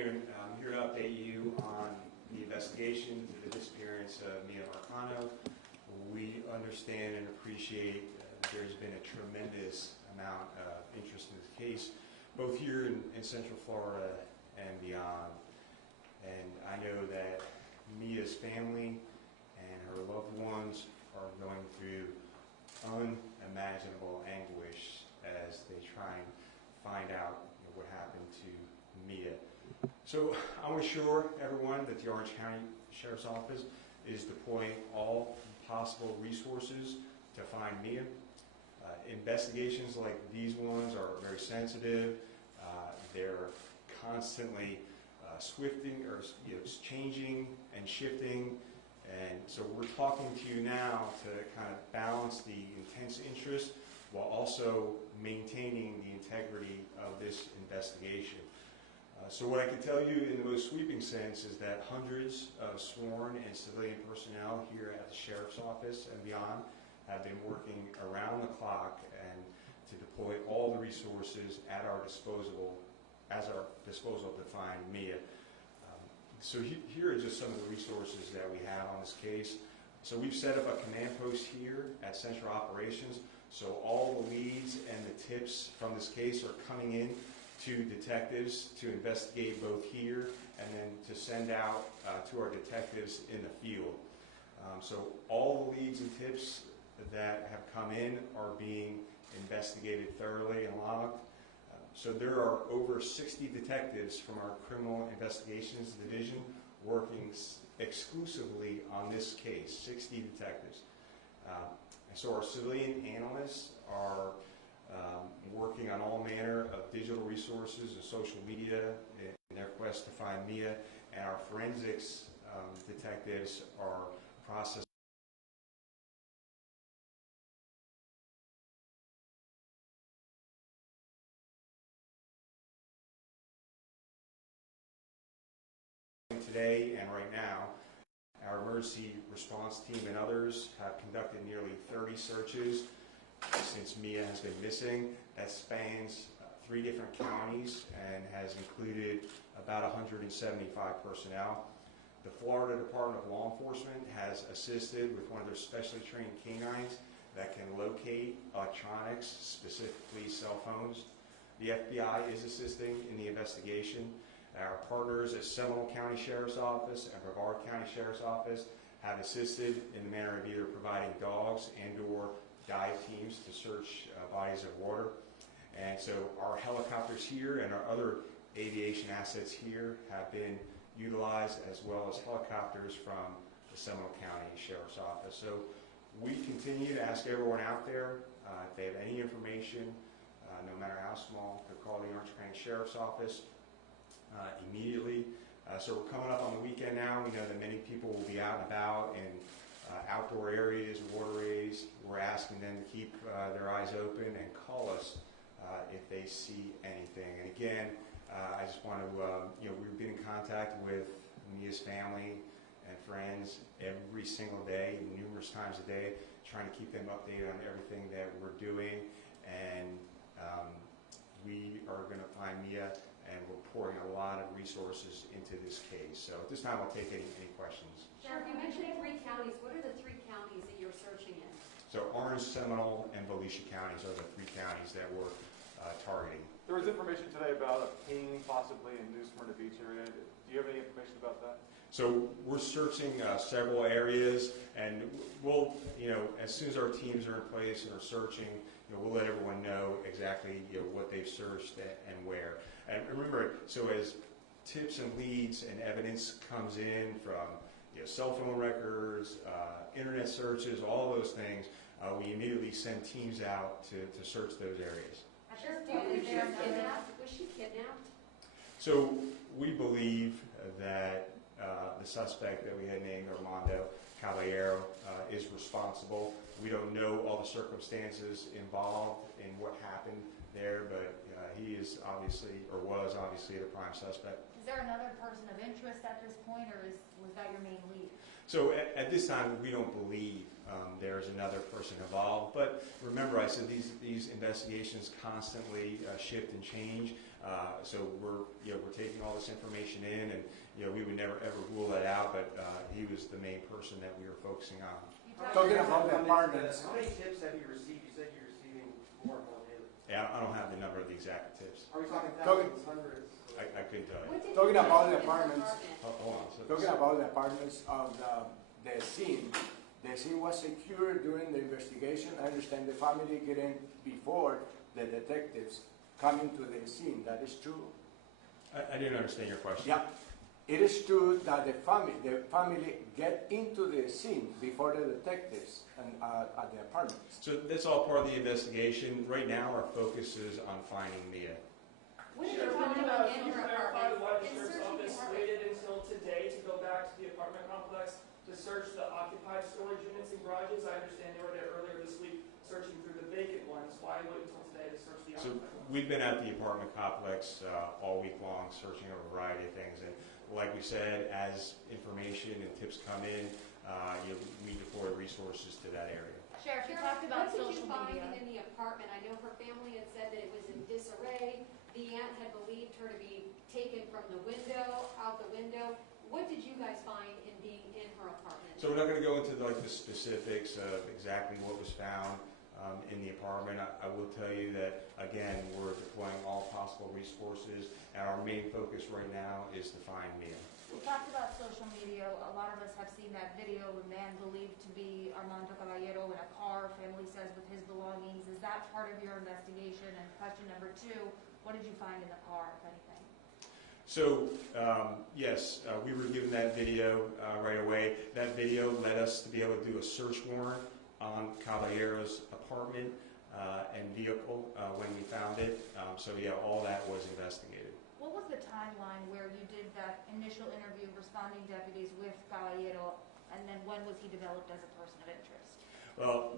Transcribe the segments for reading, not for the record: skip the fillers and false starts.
afternoon. I'm here to update you on the investigation into the disappearance of Miya Marcano. We understand and appreciate there's been a tremendous amount of interest in this case, both here in Central Florida and beyond. And I know that Miya's family and her loved ones are going through unimaginable anguish as they try and find out what happened to Miya. So I want to assure everyone that the Orange County Sheriff's Office is deploying all possible resources to find Miya. Investigations like these ones are very sensitive. They're constantly changing and shifting. And so we're talking to you now to kind of balance the intense interest while also maintaining the integrity of this investigation. So what I can tell you in the most sweeping sense is that hundreds of sworn and civilian personnel here at the Sheriff's Office and beyond have been working around the clock and to deploy all the resources at our disposal to find Miya. So here are just some of the resources that we have on this case. So we've set up a command post here at Central Operations, so all the leads and the tips from this case are coming in to detectives to investigate both here and then to send out to our detectives in the field. So all the leads and tips that have come in are being investigated thoroughly and logged. So there are over 60 detectives from our Criminal Investigations Division working exclusively on this case, 60 detectives. And so our civilian analysts are working on all manner of digital resources and social media in their quest to find Miya, and our forensics detectives are processing today and right now. Our emergency response team and others have conducted nearly 30 searches since Miya has been missing. That spans 3 different counties and has included about 175 personnel. The Florida Department of Law Enforcement has assisted with one of their specially trained canines that can locate electronics, specifically cell phones. The FBI is assisting in the investigation. Our partners at Seminole County Sheriff's Office and Brevard County Sheriff's Office have assisted in the manner of either providing dogs and/or dive teams to search bodies of water. And so our helicopters here and our other aviation assets here have been utilized, as well as helicopters from the Seminole County Sheriff's Office. So we continue to ask everyone out there, if they have any information, no matter how small, to call the Orange County Sheriff's Office immediately. So we're coming up on the weekend now. We know that many people will be out and about in outdoor areas, waterways. We're asking them to keep their eyes open and call us if they see anything. And again, I just want to, we've been in contact with Miya's family and friends every single day, numerous times a day, trying to keep them updated on everything that we're doing. And we are going to find Miya, and we're pouring a lot of resources into this case. So at this time, I'll take any questions. Sheriff, you mentioned 3 counties. What are the 3 counties that you're searching in? So Orange, Seminole, and Volusia counties are the 3 counties that we're targeting. There was information today about a ping possibly in New Smyrna Beach area. Do you have any information about that? So we're searching several areas, and we'll, as soon as our teams are in place and are searching, we'll let everyone know exactly what they've searched and where. And remember, so as tips and leads and evidence comes in from cell phone records, internet searches, all those things, we immediately send teams out to search those areas. Sheriff, do you believe she was kidnapped? Was she kidnapped? So we believe that the suspect that we had named, Armando Caballero, is responsible. We don't know all the circumstances involved in what happened there, but he is obviously, or was obviously, the prime suspect. Is there another person of interest at this point, or was that your main lead? So at this time, we don't believe there's another person involved. But remember, I said these investigations constantly shift and change. So we're taking all this information in, and we would never ever rule that out. But he was the main person that we were focusing on. Talking about the apartments. How many tips have you received? You said you're receiving more and more daily. Yeah, I don't have the number of the exact tips. Are we talking thousands, hundreds? I couldn't tell you. What did Talking you about find the in her apartments. apartment? Hold on. So, Talking about the apartments of the scene. The scene was secure during the investigation. I understand the family getting before the detectives coming to the scene. That is true. I didn't understand your question. Yeah. It is true that the family get into the scene before the detectives and at the apartments. So that's all part of the investigation. Right now, our focus is on finding Miya. What did Sure, you find can in you her clarify apartment? why the In sheriff's searching the office apartment. waited until today to go back to the apartment complex to search the occupied storage units and garages? I understand they were there earlier this week searching through the vacant ones. Why wait until today to search the So occupied ones? we've been at the apartment complex all week long, searching a variety of things. And like we said, as information and tips come in, we deploy resources to that area. Sheriff, you Sheriff, talked about what did you social find media. in the apartment? I know her family had said that it was in disarray. The aunt had believed her to be taken from the window, out the window. What did you guys find in being in her apartment? So we're not going to go into the specifics of exactly what was found in the apartment. I will tell you that, again, we're deploying all possible resources, and our main focus right now is to find Miya. We talked about social media. A lot of us have seen that video of a man believed to be Armando Caballero in a car, family says, with his belongings. Is that part of your investigation? And question number two, what did you find in the car, if anything? So, yes, we were given that video right away. That video led us to be able to do a search warrant on Caballero's apartment and vehicle when we found it. So, yeah, all that was investigated. What was the timeline where you did that initial interview, responding deputies with Caballero, and then when was he developed as a person of interest? Well,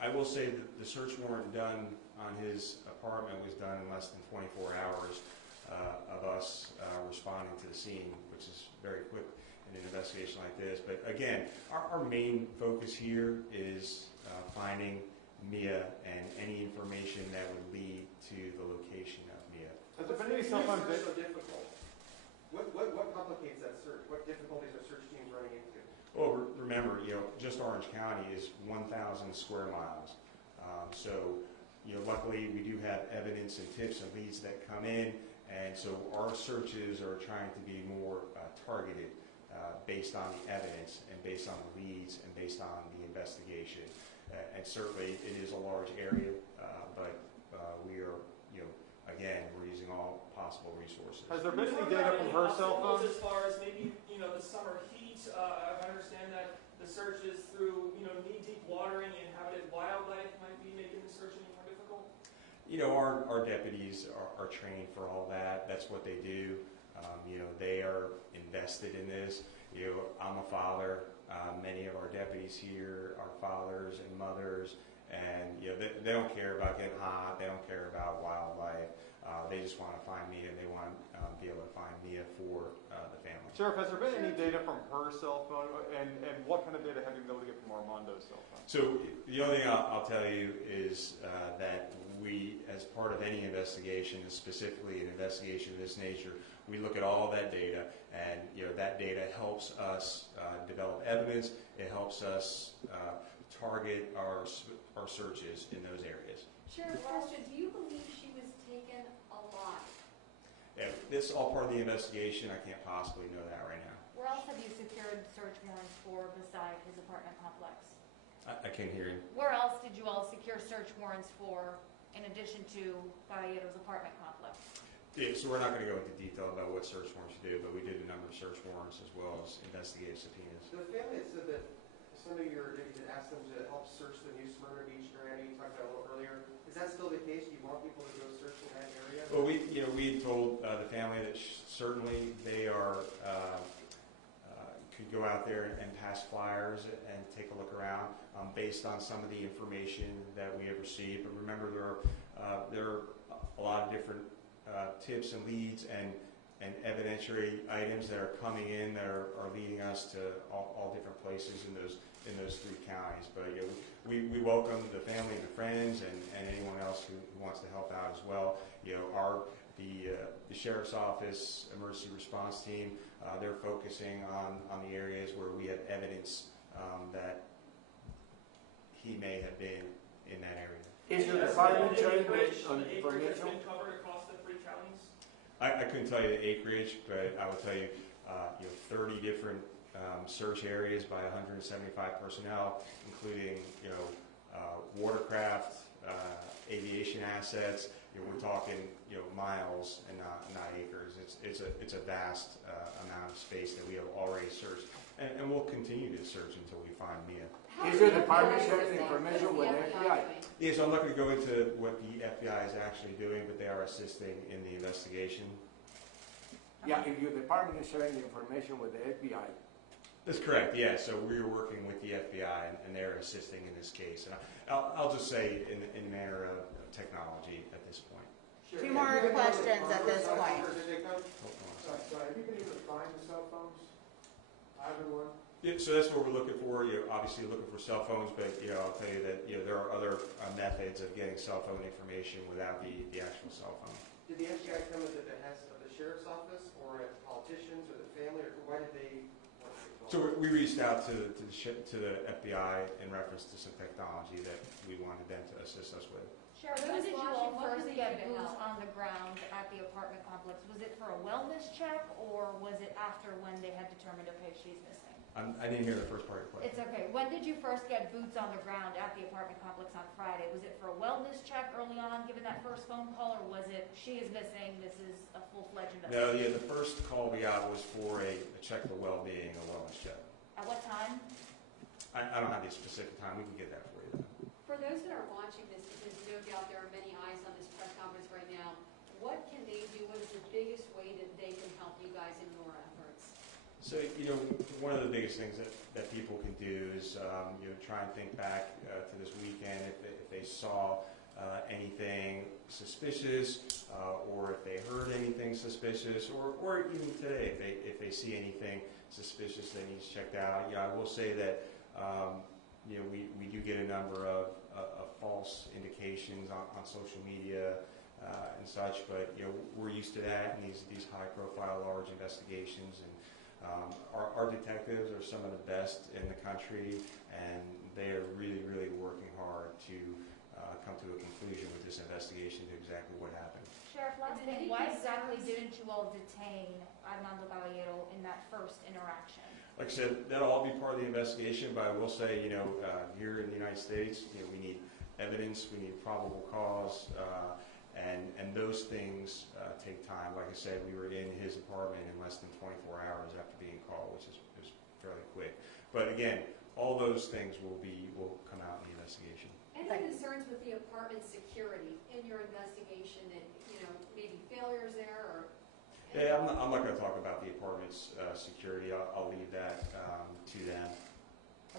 I will say that the search warrant done on his apartment was done in less than 24 hours of us responding to the scene, which is very quick in an investigation like this. But again, our main focus here is finding Miya and any information that would lead to the location of Miya. Has What's there been any making cell phone this search so difficult? What complicates that search? What difficulties are search teams running into? Well, remember, just Orange County is 1,000 square miles. So, luckily we do have evidence and tips and leads that come in, and so our searches are trying to be more targeted based on the evidence and based on the leads and based on the investigation. And certainly it is a large area, but we are, again, we're using all possible resources. Has there been any What data about from any her cell obstacles phone? as far as maybe, the summer heat? I understand that the search is through, knee-deep watering, inhabited wildlife might be making the search any more difficult? Our deputies are trained for all that. That's what they do. They are invested in this. I'm a father. Many of our deputies here are fathers and mothers, and they don't care about getting hot. They don't care about wildlife. They just want to find Miya, and they want to be able to find Miya for the family. Sheriff, has there been any data from her cell phone? And what kind of data have you been able to get from Armando's cell phone? So the only thing I'll tell you is that we, as part of any investigation, and specifically an investigation of this nature, we look at all that data, and that data helps us develop evidence. It helps us target our searches in those areas. Sheriff, question, do you believe she was taken alive? Yeah, this is all part of the investigation. I can't possibly know that right now. Where else have you secured search warrants for beside his apartment complex? I can't hear you. Where else did you all secure search warrants for, in addition to Caballero's apartment complex? Yeah, so we're not going to go into detail about what search warrants you do, but we did a number of search warrants as well as investigative subpoenas. The family had said that some of your deputies had asked them to help search the new Smyrna Beach area. You talked about it a little earlier. Is that still the case? Do you want people to go search in that area? Well, we told the family that certainly they are could go out there and pass flyers and take a look around based on some of the information that we have received. But remember, there are a lot of different tips and leads, and and evidentiary items that are coming in that are leading us to all different places in those 3 counties. But you know, we welcome the family and the friends and anyone else who wants to help out as well. You know, the sheriff's office emergency response team, they're focusing on the areas where we have evidence that he may have been in that area. Is your Yes, department the sharing acreage on that's information? been covered across the 3 counties? I couldn't tell you the acreage, but I will tell you, you know, 30 different search areas by 175 personnel, including, you know, watercraft, aviation assets. You know, we're talking, you know, miles and not acres. It's a vast amount of space that we have already searched, and we'll continue to search until we find Miya. Is your department sharing the information with the FBI? Yeah, so I'm not going to go into what the FBI is actually doing, but they are assisting in the investigation. Yeah, if your department is sharing the information with the FBI. That's correct, yeah. So we're working with the FBI, and they're assisting in this case. And I'll just say in the manner of technology at this point. Sure. Two more questions at this point. Did they come? Hold on a So, second. have you been able to find the cell phones? Either one? Yeah, so that's what we're looking for. You're obviously looking for cell phones, but you know, I'll tell you that there are other methods of getting cell phone information without the actual cell phone. Did the FBI come at the behest of the sheriff's office, or at politicians, or the family, or why did they want to get So we reached out to the FBI in reference to some technology that we wanted them to assist us with. Sheriff, For when those did you watching, all what first can they get do to boots help? on the ground at the apartment complex? Was it for a wellness check, or was it after when they had determined, okay, she's missing? I didn't hear the first part of your It's question. okay. When did you first get boots on the ground at the apartment complex on Friday? Was it for a wellness check early on, given that first phone call, or was it, she is missing, this is a full-fledged No, investigation? yeah, the first call we got was for a check of well-being, a wellness check. At what time? I don't have the specific time. We can get that for you. For those that are watching this, because no doubt there are many eyes on this press conference right now, what can they do? What is the biggest way that they can help you guys in your efforts? So, you know, one of the biggest things that people can do is, you know, try and think back to this weekend if they saw anything suspicious, or if they heard anything suspicious, or even today if they see anything suspicious that needs checked out. Yeah, I will say that, you know, we do get a number of false indications on social media and such, but you know, we're used to that in these high-profile, large investigations. And our detectives are some of the best in the country, and they are really, really working hard to come to a conclusion with this investigation to exactly what happened. Sheriff, last And then thing, any why exactly concerns? didn't you all detain Armando Caballero in that first interaction? Like I said, that'll all be part of the investigation, but I will say, you know, here in the United States, you know, we need evidence, we need probable cause, and those things take time. Like I said, we were in his apartment in less than 24 hours after being called, which is fairly quick. But again, all those things will come out in the investigation. Any concerns with the apartment security in your investigation that, you know, maybe failures there or? Yeah, I'm not going to talk about the apartment's security. I'll leave that to them.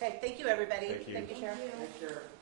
Okay, thank you, everybody. Thank you. Thank you, Sheriff. Thanks, Sheriff.